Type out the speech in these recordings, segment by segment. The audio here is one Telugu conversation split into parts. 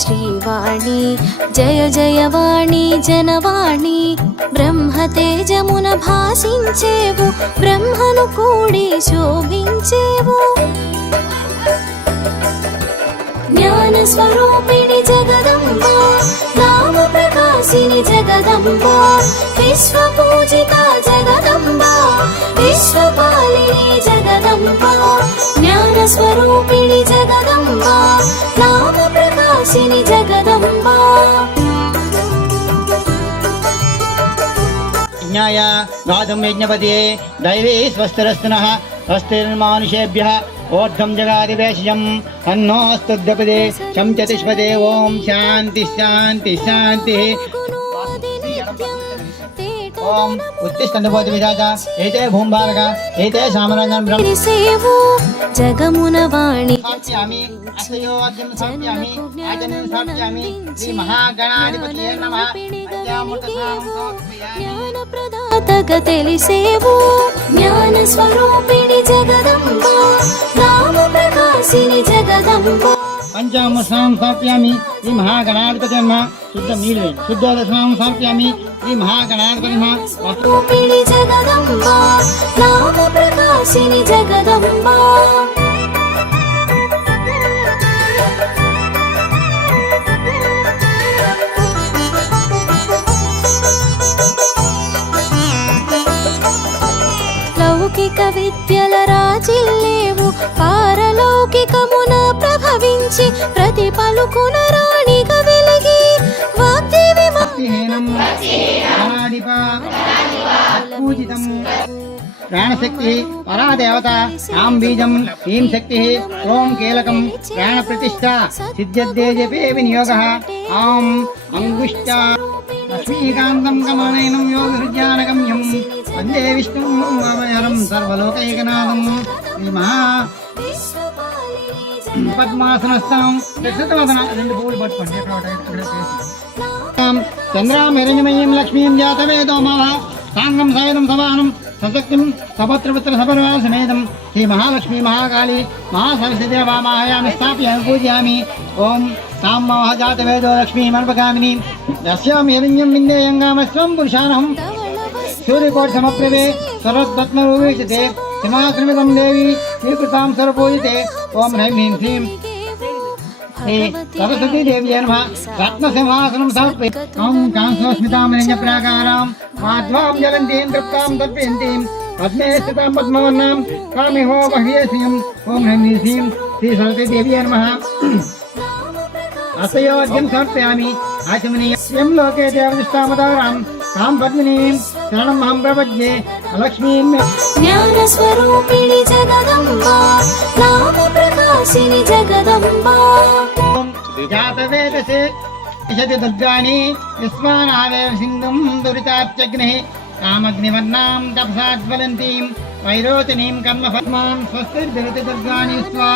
శ్రీవాణి జయ జయవాణి జనవాణి బ్రహ్మతేజమున భాసించేవు బ్రహ్మను కూడి శోభించేవు జ్ఞాన స్వరూపిణి జగదంబ నామ ప్రకాశిని జగదంబ విశ్వపూజిత జగదంబ విశ్వపాలిని జగదంబ జ్ఞాన స్వరూపిణి జగదంబ నామ ప్రకాశిని జగదంబ జ్ఞాయ గాతుం యజ్ఞపతియే దైవీ స్వస్తిరస్తునః స్వస్తిర్మానుషేభ్యः ఓర్ధం జగాదివేశం అన్నోస్తుద్యపదే శం చతుష్పదే ఓం శాంతి శాంతి శాంతి ఓం ఉత్తిష్టండపోతి విధాత ఏతే భూంభారక ఏతే సామరాజన్ బ్రహ్మసేవో జగమున వాణి సాప్యామి అసయో అగ్ని సాప్యామి ఆజనం సాప్యామి శ్రీ మహాగణాధిపతియే నమః జ్ఞాన ప్రదాతగ తెలిసేవు జ్ఞాన స్వరూపిణి జగదంబ నామ ప్రకాశిని జగదంబ పంచామృతాం సాప్యామి శ్రీ మహాగణాధిపతి నమః శుద్ధ నీళ్ళు శుద్ధోదశనాం సాప్యామి శ్రీ మహాగణాధిపతి నమః స్వరూపిణి జగదంబ నామ ప్రకాశిని జగదంబ లౌకిక విద్యల రాజిల్లేవు పారలౌకికమున ప్రభవించి ప్రతి పలుకున రాణిగా వెలిగి వాగ్దేవి పూజితం ప్రాణశక్తి పరాదేవత ఆం బీజం ఈం శక్తి ఓం కీలకం ప్రాణప్రతిష్ఠ సిద్ధ్యద్దే జపే వినియోగ ఆం అంగుష్ట లక్ష్మీకాంతం కమనయనం యోగహృజ్ఞానగమ్యం వందే విష్ణుం వామహరం సర్వలోకైకనాథం శ్రీ మహా పద్మాసనస్థం దక్షిణవదన రెండు పూలు పట్టుకోండి చంద్రాం హిరణ్యమయీం లక్ష్మీం జాతవేదో మమ సాంగం సవేదం సవానం సశక్తిం సపత్రపుత్ర సపరివార సమేతం శ్రీ మహాలక్ష్మీ మహాకాళీ మహాసరస్వతి వామాయామి స్థాప్యామి పూజయామి ఓం తాం మహ జాతవేదో లక్ష్మీమర్పగామిని దశ్యాం హిరణ్యం విందేయంగామస్వం పురుషానహం సూర్యకోటి సమప్రభే సరస్వత్మరూపీషతే సింహాసనమిదం దేవి స్వీకృతాం సర్వపూజితే ఓం హ్రైం హ్రీం శ్రీం శ్రీ సరస్వతీ దేవి నమః రత్నసింహాసనం సమర్పయామి ఓం కాంస్వస్మితామలింగ ప్రాకారాం మాధ్వాం జలంతీం తృప్తాం తర్పయంతీం పద్మే స్థితాం పద్మవర్ణాం కామిహో మహ్యేశ్రియం ఓం హ్రీం హ్రీం శ్రీం శ్రీ సరస్వతీ దేవి నమః అసయోధ్యం సమర్పయామి ఆచమనీయం లోకే దేవనిష్టామతారాం తాం పద్మినీం శరణమహం ప్రపద్యే లక్ష్మీం జ్ఞాన స్వరూపిణి జగదంబ నామ ప్రకాశిని జగదంబ జాతవేదసే యశతి దుర్గాణి యస్మానావేవ సింధుం దురితాత్యగ్నిః కామగ్నివర్ణాం తపసాజ్వలంతీం వైరోచనీం కర్మఫద్మాం స్వస్తిర్దరిత దుర్గాణి స్వా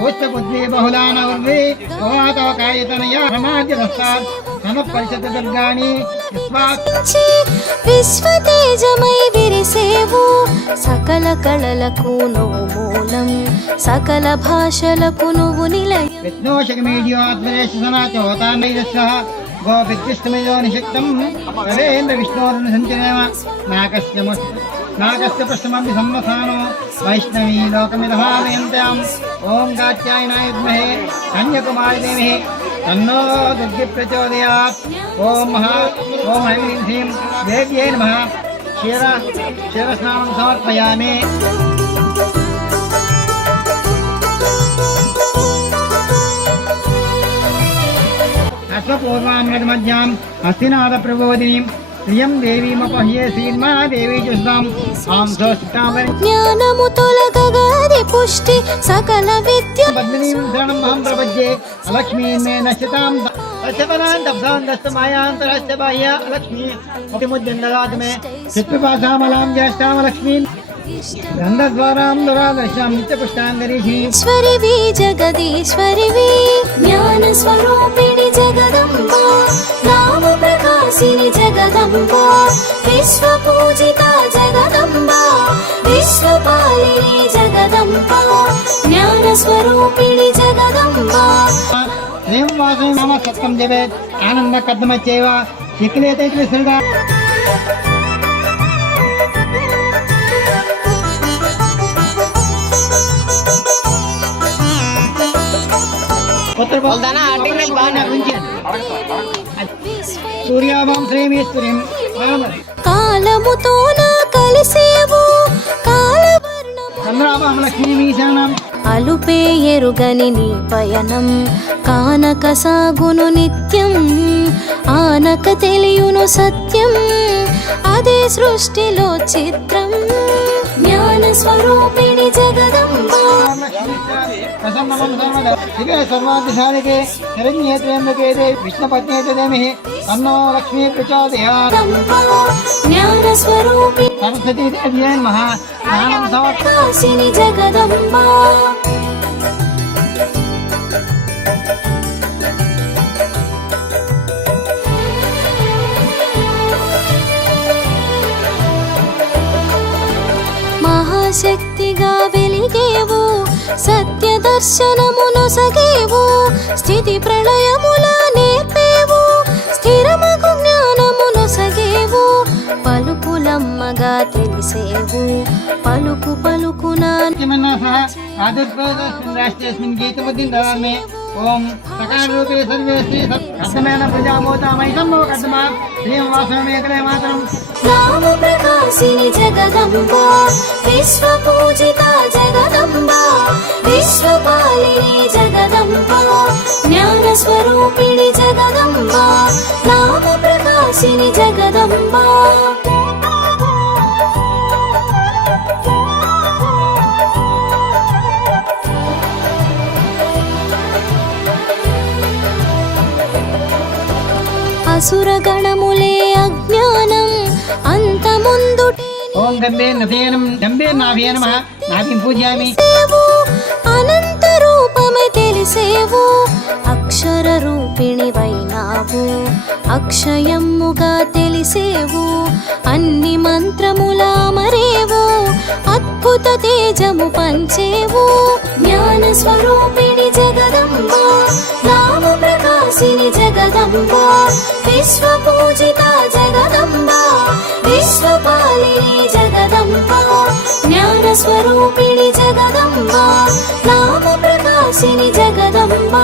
ఓష్టపుత్రీ బహుళానవర్వే ఓవాతవకాయతనయా రమాద్యదస్తాత్ సమపరిషత దుర్గాణి విశ్వతేజమై విరిసేవు సకల కళలకు నువ్వు మూలం సకల భాషలకు నువ్వు నిలయం విష్ణోషకమీడ్యోద్వరేష సనాచోతాన్వైరస్వ గోపిత్తిష్టమయో నిషక్తం రవేంద్ర విష్ణోర్న సంచరేమ నాకస్య పశ్చిమపి సంవసానో వైష్ణవీ లోకమిదహామయంత్యాం ఓం కాత్యాయనాయ విద్మహే కన్యాకుమారి దేవి తన్నో దుర్గి ప్రచోదయాత్ ఓం హ్రీం హ్రీం దేవ్యై నమః క్షీరస్నానం సమర్పయామి అశ్వపూర్వామృతమధ్యాం హస్తినాథ ప్రబోధినీం ప్రియం దేవీమపహ్యే శ్రీర్మా దేవీ చూస్తాం ఆం సోష్టామరి జ్ఞానము తొలగగాది పుష్టి సకల విద్య పద్మినీం శరణం అహం ప్రపద్యే లక్ష్మీం మే నశ్యతాం దశపదాం తప్సాం దస్తమాయాంతరస్య బాహ్య లక్ష్మీ అతిముద్యం దదాతు మే చిత్పిపాసామలాం జ్యేష్ఠాం లక్ష్మీం గంధద్వారాం దురాదర్శాం నిత్యపుష్టాంగరీశ్వరివి జగదీశ్వరివి జ్ఞాన స్వరూపిణి జగదంబ నామ ప్రకాశిని జగదంబ విశ్వపూజిత జగదంబ విశ్వపాలిని జగదంబ జగదంబ జ్ఞానస్వరూపిణి జగదంబ శ్రీం వాసవి నామ సత్యం జవేత్ ఆనంద కద్దమచ్చేవ చిక్కిలేతే శ్రీగా సూర్యాభం శ్రీమీశ్వరీం కాలముతోన కలిసేవు కాలవర్ణము చంద్రాభం లక్ష్మీమీశానం అలుపే ఎరుగని నీ పయనం కానక సాగును నిత్యం ఆనక తెలియును సత్యం అదే సృష్టిలో చిత్రం జ్ఞాన స్వరూపిణి జగదంబ ప్రసన్నమం సర్వదా శివే సర్వాధిశాలికే శరణ్యేత్రేంద్రకే విష్ణుపత్నేతదేమిః తన్నో లక్ష్మీ ప్రచోదయాత్ జ్ఞాన స్వరూపిణి సరస్వతీ దేవ్యై నమః జ్ఞానం సమర్ప కాశిని జగదంబ మహాశక్తిగా వెలిగేవు సత్య దర్శనమునొసగేవు స్థితి ప్రళయముల నేర్పేవు స్థిరమగు జ్ఞానమునొసగేవు పలుకులమ్మగా తెలిసేవు పలుకు పలుకున రాష్ట్రేస్మిన్ గీతముద్దిం దదామి ఓం సకారూపే సర్వే శ్రీ సత్కర్తమేన ప్రజామోదామై సమ్మో కర్తమా శ్రీం వాసవమేకలే మాతరం నామ ప్రకాశిని జగదంబ విశ్వపూజిత జగదంబ విశ్వపాలిని జగదంబ జ్ఞాన స్వరూపిణి జగదంబ నామ ప్రకాశిని జగదంబ అసురగణములే అజ్ఞానం అంతముందుటే ఓం గంభీర్ నభేనం గంభీర్ నాభే నమః నాభిం పూజయామి సేవు అనంత రూపమే తెలిసేవు అక్షర రూపిణి వైనావు అక్షయమ్ముగా తెలిసేవు అన్ని మంత్రముల మరేవు అద్భుత తేజము పంచేవు జ్ఞాన స్వరూపిణి జగదంబ నామ ప్రకాశిని జగదంబ విశ్వపూజిత జగదంబ విశ్వపాలిని జగదంబ జ్ఞాన స్వరూపిణి జగదంబ నామ ప్రకాశిని జగదంబ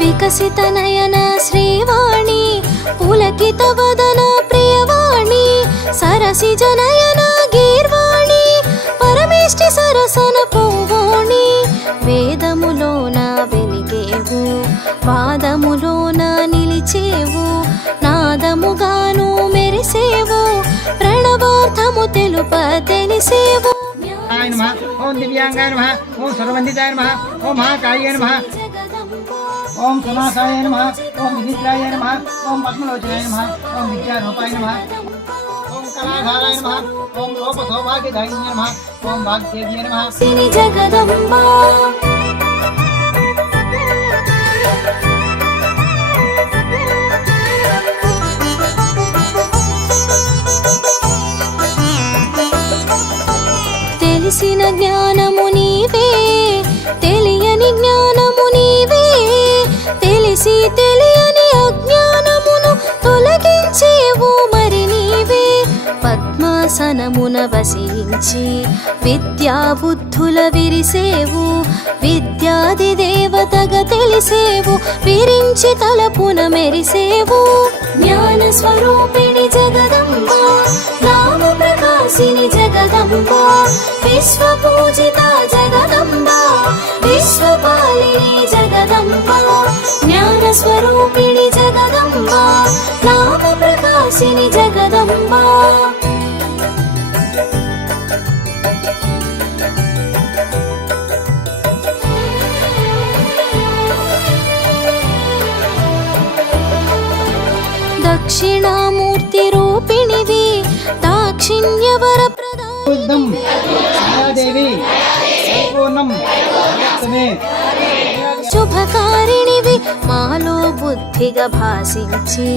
వికసిత నయన శ్రీవాణి పులకిత వదన ప్రియవాణి సరసి జనయన గీర్వాణి పరమేష్టి సరసన పోవాణి వేదములోన వెలిగేవు వాదములోన నిలిచేవు నాదముగాను మెరిసేవు ప్రణవార్థము తెలుప తెలిసేవు ఆయ నమః ఓం దివ్యాంగాయ నమః ఓం సర్వవందితాయ నమః ఓం మహాకాయ నమః ఓం సనాసాయ నమః ఓం విచిత్రాయ నమః ఓం పద్మలోచనాయ నమః ఓం విద్యారూపాయ నమః ఓం కళాధారాయ నమః ఓం లోప సౌభాగ్యదాయిన్య నమః ఓం భాగ్యదేవ్యై నమః సిని జగదంబ తెలిసిన జ్ఞానము నీవే తెలియని జ్ఞానము నీవే తెలిసి తెలియని అజ్ఞానమును తొలగించేవు మరి నీవే పద్మాసనమున వసించి విద్యా బుద్ధుల విరిసేవు విద్యాది దేవతగా తెలిసేవు విరించి తలపున మెరిసేవు జ్ఞాన స్వరూపిణి జగదంబ నామ ప్రకాశిని జగదంబ విశ్వపూజిత జగదంబ విశ్వపాలిని జగదంబ జ్ఞాన స్వరూపిణి జగదంబ నామ ప్రకాశిని జగదంబ దక్షిణామూర్తి రూపిణివి దాక్షిణ్యవర బుద్ధం మాయాదేవి పరిపూర్ణం జగత్తుమే శుభ మాలో బుద్ధిగా భాసించి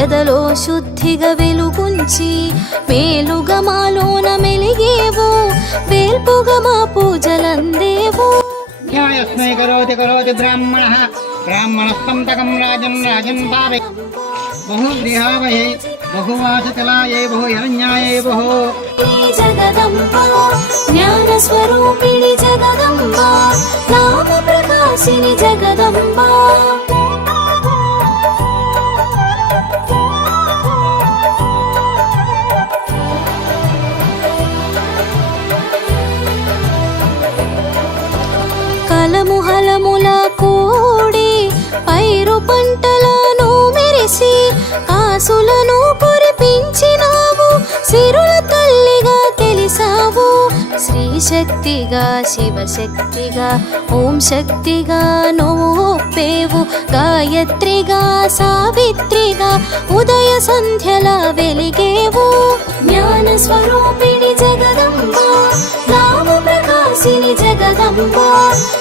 ఎదలో శుద్ధిగా వెలుగుంచి మేలుగా మాలోన మెలిగేవు వేల్పుగా మా పూజలందేవు. యస్మై కరోతి కరోతి బ్రాహ్మణః బ్రాహ్మణస్తం తకం రాజన్ రాజన్ పావే బహుగృహావహే బహువాసకలాయే బహుయరణ్యాయే బహు. జగదంబ జ్ఞాన స్వరూపిణి జగదంబ నామ ప్రకాశిని జగదంబ. కలముహలముల కూడి పైరు పంటలను మెరిసి కాసులను కురిపించినావు సిరుల తల్లిగా తెలిసావు. శ్రీ శక్తిగా శివశక్తిగా ఓం శక్తిగా నువ్వు ఒప్పేవు గాయత్రిగా సావిత్రిగా ఉదయ సంధ్యల వెలిగేవు. జ్ఞాన స్వరూపిణి జగదంబ నామ ప్రకాశిని జగదంబ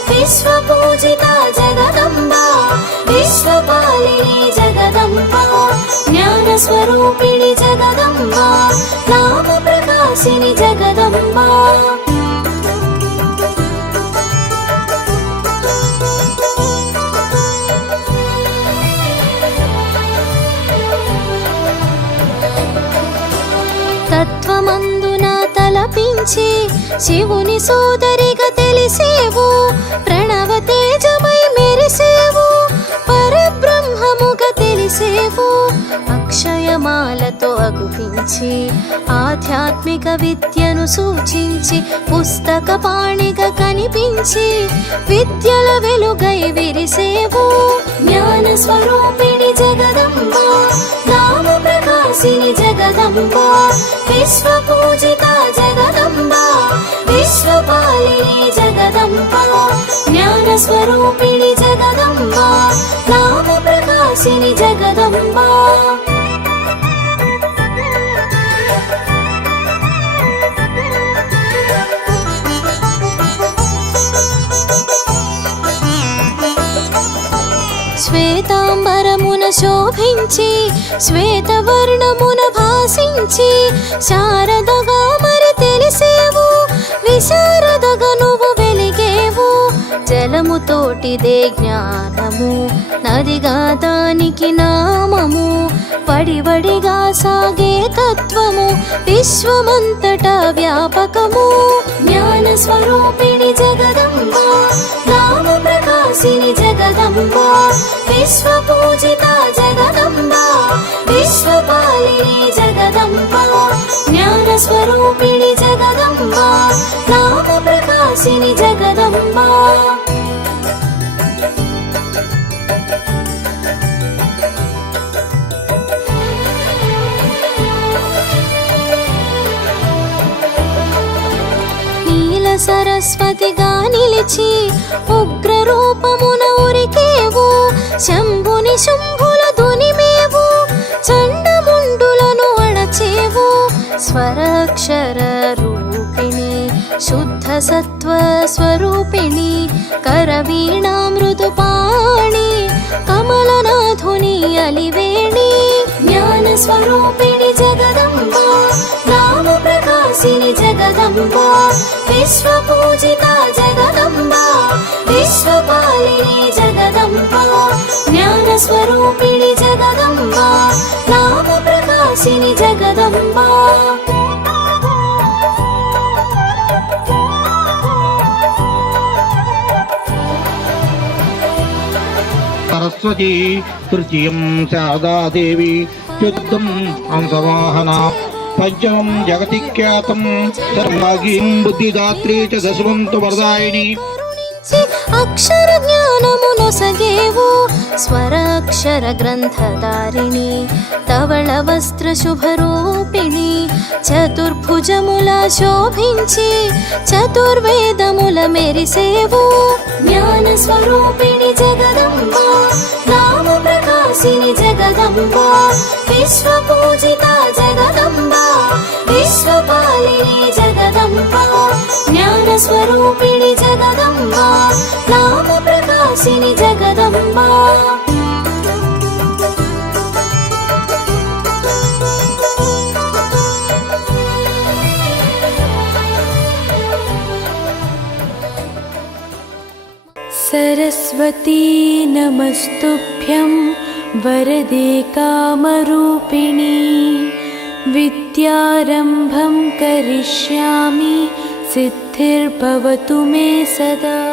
విశ్వ పూజిత జగదంబ విశ్వపాలిని జగదంబ జ్ఞాన స్వరూపిణి జగదంబ నామ ప్రకాశిని జగదంబ. తత్వమందున తలపించి శివుని సోదరిగా తెలిసేవు ప్రణవ తేజమై మెరిసేవు పరబ్రహ్మముగా తెలిసేవు. అక్షయమాలతో అగుపించి ఆధ్యాత్మిక విద్యను సూచించి పుస్తక పాణిగా కనిపించి విద్యల వెలుగై విరిసేవు. జ్ఞాన స్వరూపిణి జగదంబ నామ ప్రకాశిని జగదంబ విశ్వ పూజిత జగదంబ విశ్వపాలిని జగదంబ జ్ఞాన స్వరూపిణి జగదంబ నామ ప్రకాశిని జగదంబ. శ్వేతాంబరమున శోభించి శ్వేతవర్ణమున భాసించి శారదగా మరి తెలిసేవు విశారదగా నువ్వు వెలిగేవు. జలముతోటిదే జ్ఞానము నదిగా దానికి నామము వడివడిగా సాగే తత్వము విశ్వమంతటా వ్యాపకము. జ్ఞాన స్వరూపిణి జగదంబ నామ ప్రకాశిని జగదంబ విశ్వ పూజిత జగదంబ విశ్వపాలిని జగదంబ జ్ఞాన స్వరూపిణి జగదంబ నామ ప్రకాశిని జగదంబ. సరస్వతిగా నిలిచి ఉగ్ర రూపమున ఉరికేవు శంభుని శుంభుల దునిమేవు చండముండులను అణచేవు. స్వరాక్షర రూపిణి శుద్ధ సత్వ స్వరూపిణి కరవీణా మృదుపాణి కమలనాథుని అలివేణి. జ్ఞాన స్వరూపిణి జగదంబ నామ ప్రకాశిని జగదంబ విశ్వ పూజిత జగదంబ విశ్వపాలిని జగదంబ జ్ఞాన స్వరూపిణి జగదంబ నామ ప్రకాశిని జగదంబ. సరస్వతి తృతీయం శారదాదేవి చతుర్థం హంసవాహన పంచమం జగతి ఖ్యాతం సర్వాగీం బుద్ధిదాత్రీ చ దశమంతు వరదాయిని. అక్షర జ్ఞానమును సగేవు స్వరాక్షర గ్రంథధారిణి ధవళ వస్త్ర శుభరూపిణి చతుర్భుజముల శోభించి చతుర్వేదముల మెరిసేవు. జ్ఞాన స్వరూపిణి జగదంబ నామ ప్రకాశిని జగదంబ విశ్వ పూజిత జగదంబ విశ్వపాలిని జగదంబ జ్ఞాన స్వరూపిణి జగదంబ నామ ప్రకాశిని జగదంబ. सरस्वती नमस्तुभ्यं वरदे कामरूपिणी विद्यारम्भं करिष्यामि सिद्धिर्भवतु मे सदा।